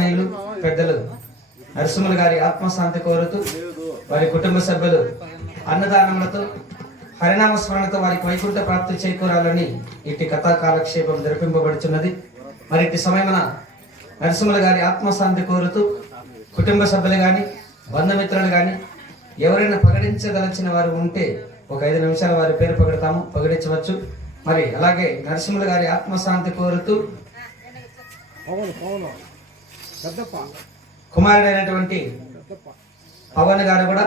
గౌరవనీయులు పెద్దలు నరసింహులు గారి ఆత్మశాంతి కోరుతూ వారి కుటుంబ సభ్యులు అన్నదానములతో హరినామ స్మరణతో వారికి వైకుంఠ ప్రాప్తి చేకూరాలని ఇటు కథా కాలక్షేపం జరిపింపబడుచున్నది. మరి ఇటు సమయమున నరసింహుల గారి ఆత్మశాంతి కోరుతూ కుటుంబ సభ్యులు కానీ బంధుమిత్రులు కానీ ఎవరైనా పగడించదలచిన వారు ఉంటే ఒక ఐదు నిమిషాలు వారి పేరు పగడతాము పగడించవచ్చు మరి అలాగే నరసింహుల గారి ఆత్మశాంతి కోరుతూ కుమారుడైనటువంటి పవన్ గారు కూడా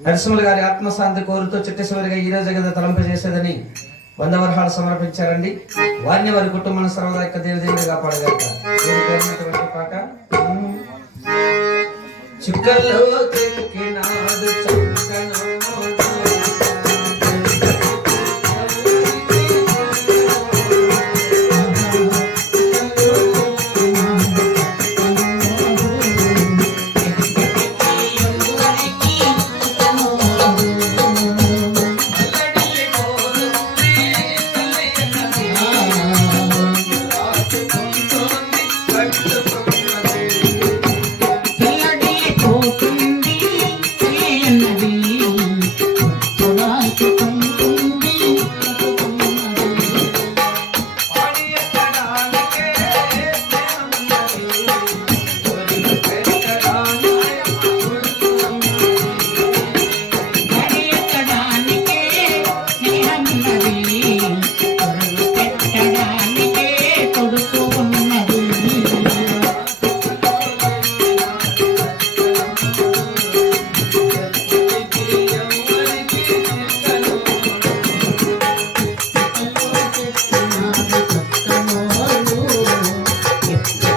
నరసింహులు గారి ఆత్మశాంతి కోరుతూ చిట్టచివరిగా ఈ రోజు కదా తలంప చేసేదని వంద వరహాలు సమర్పించారండి. వారిని వారి కుటుంబాన్ని సర్వదా యొక్క దేవదేవుడిగా పాడగలుగుతారు పాట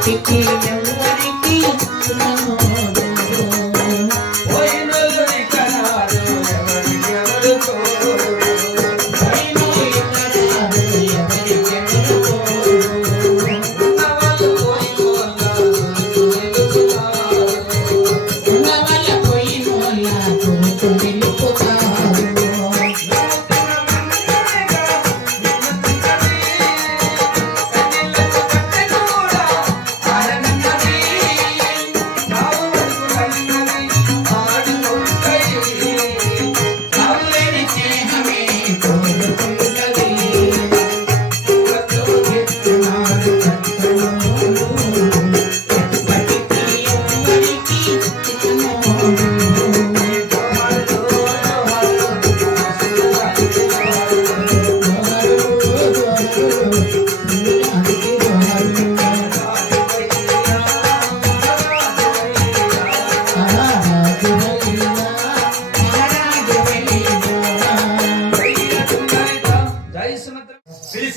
ఎప్పటికీ ఎవరికి?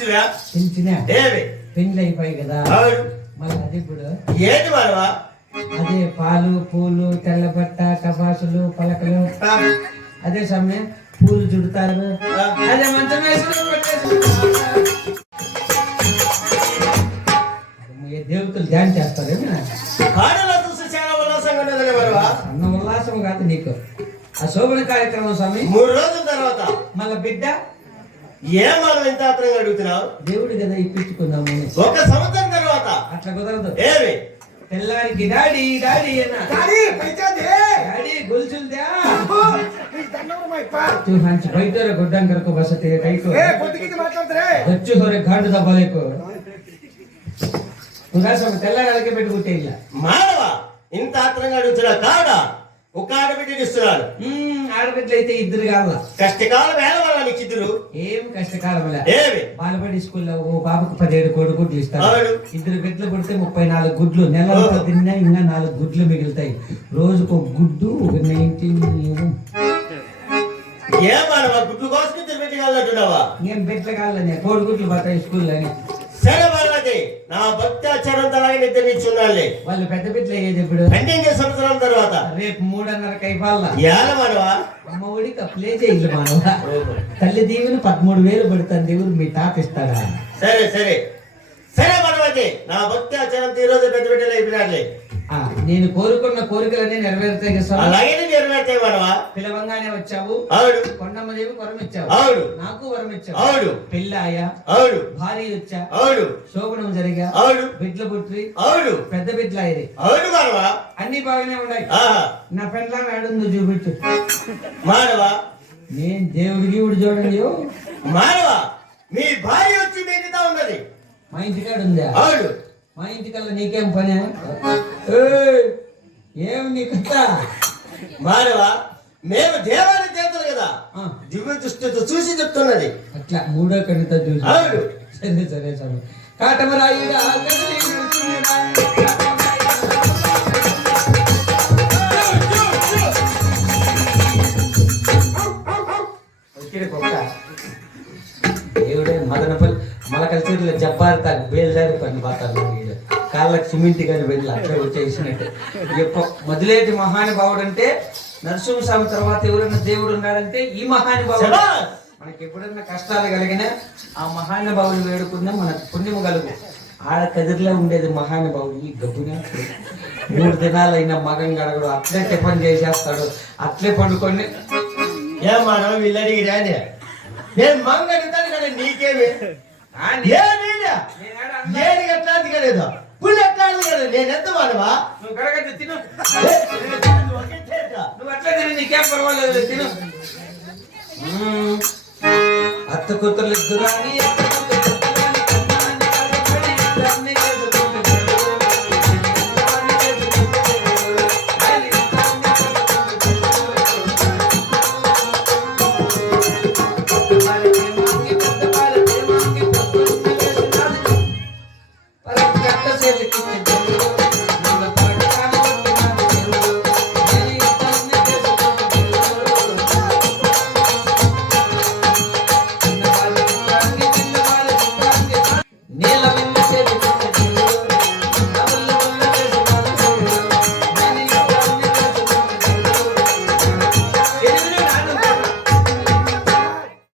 పిలిచివా పెంచినా? ఏమి? పెండ్లి అయిపోయి కదా మళ్ళీ అది ఇప్పుడు? ఏంటి మనవా అదే పాలు పూలు తెల్లబట్ట టపాసులు పలకలు. అదే సమయం పూలు చుడతారు. అదే మంచం దేవతలు ధ్యానం చేస్తారు అన్న ఉల్లాసం కాదు నీకు. ఆ శోభన కార్యక్రమం స్వామి. మూడు రోజుల తర్వాత. మళ్ళా బిడ్డ ఏం మనం ఇంత ఆత్రంగా అడుగుతున్నావు దేవుడు కదా ఇప్పించుకుందాము అని. ఒక సంవత్సరం తర్వాత అట్లా కుదరదు ఏమి తెల్లారికి డాడీ డాడీ అన్న డాడీ పైచాది డాడీ గొలుసులు దండం మైప तू हंच बैठो रे गुड्डन कर को बसते है कई को ఏ పొద్దుకి మాట్లాడతారే बच्चों को रे घाट दबाले को उनका सब तेला के పెట్టుకుంటే ఇలా మానవ ఇంత ఆత్రంగా అడుగుతున్నా కాడా ఒక ఆడబిడ్డని ఇస్తున్నాడు మ్మ్, ఆడబిడ్డలు ఇద్దరు కావాల కష్టకాల వేళ నీకు ఇద్దరు ఏం కష్టకాలం ఏమి? బాలబడి స్కూల్లో ఓ బాబుకు పదిహేడు కోడి గుడ్లు ఇస్తారు. ఇద్దరు బిడ్డలు పుడితే ముప్పై నాలుగు గుడ్లు. నెలంతా తిన్నా ఇంకా నాలుగు గుడ్లు మిగులుతాయి. రోజుకు ఒక గుడ్డు ఒక నైన్టీన్ ఏ మానవ గుడ్లు కోసం ఇద్దరు నేను బిడ్డలు కావాలని కోడి గుడ్లు పడతాయి స్కూల్లో నా భక్తి ఆచారం అలాగే నిద్ర ఇచ్చున్నాళ్ళే వాళ్ళు పెద్ద బిడ్డలు అయ్యేది ఇప్పుడు పన్నెండు సంవత్సరాల తర్వాత. రేపు మూడున్నర కైపాల ఏల మానవ అమ్మ ఒడికి అప్లై చేయాలి మానవ. తల్లి దీవెని పదమూడు వేలు పడుతుంది దేవుడు మీ తాత ఇస్తాడా? సరే సరే. సరే మనవతి నా భక్తి ఆచారం ఈ రోజు పెద్ద బిడ్డలు అయిపోయినారులే. నేను కోరుకున్న కోరికలన్నీ నెరవేరుతాయి అలాగే నెరవేర్తాయి మనవా పిలవంగానే వచ్చావు. అవును. కొండమ్మదేవి వరం ఇచ్చావు అవును. నాకు వరం ఇచ్చావు అవును. పెళ్ళాయా. అవును. భార్య వచ్చా అవును. శోభనం జరిగా. అవును. బిడ్డలు పుట్టి అవును. పెద్ద అయ్యి అవును మానవా అన్ని బాగానే ఉన్నాయి. నా పెండ్లా ఆడుందో చూపించు. మానవా నేను దేవుడికి ఇప్పుడు చూడండి. మానవా మీ భార్య వచ్చి మీకుతా ఉన్నది. మా ఇంటికాడ ఉందా అవును. మా ఇంటికల్లా నీకేం పని? ఏయ్, ఏం నీ కథ? మానవా మేము దేవాలయ దేవతలు కదా. దివ్య దృష్టితో చూసి చెప్తున్నది. అట్లా మూడో కణిత చూసి. సరే సరే సరే. కాటమరాయుడా చీరలో జబ్బారు తాకు బేల్దారి పని పాతారు కాళ్ళకి సిమెంట్ కానీ వెళ్ళి అట్లే వచ్చేసినట్టు. మొదలేటి మహానుభావుడు అంటే నరసింహస్వామి తర్వాత ఎవరైనా దేవుడు ఉన్నాడంటే ఈ మహానుభావుడు! మనకి ఎప్పుడన్నా కష్టాలు కలిగినా ఆ మహానుభావుని వేడుకున్నా మనకు పుణ్యము కలుగు. ఆడ కదిరిలో ఉండేది మహానుభావుడు ఈ గబ్బున. మూడు దినాలైన మగం గడగడు అట్లే టిఫన్ చేసేస్తాడు అట్లే పండుకొని. ఏ మానవ వీళ్ళు అడిగిరా నేను మంగ నీకేమి? ఆ, నీ- ఏ నీడా? నేనేడ అన్నా? ఏది ఎట్లా అడగలేదు పుల్లు ఎట్లా అడగలేదు నేను ఎంత మానవా నువ్వు గడగద్దు తిను నువ్వు అట్లే తిని నీకేం పర్వాలేదు తిను. అత్త కూతుర్లు ఇద్దరు అని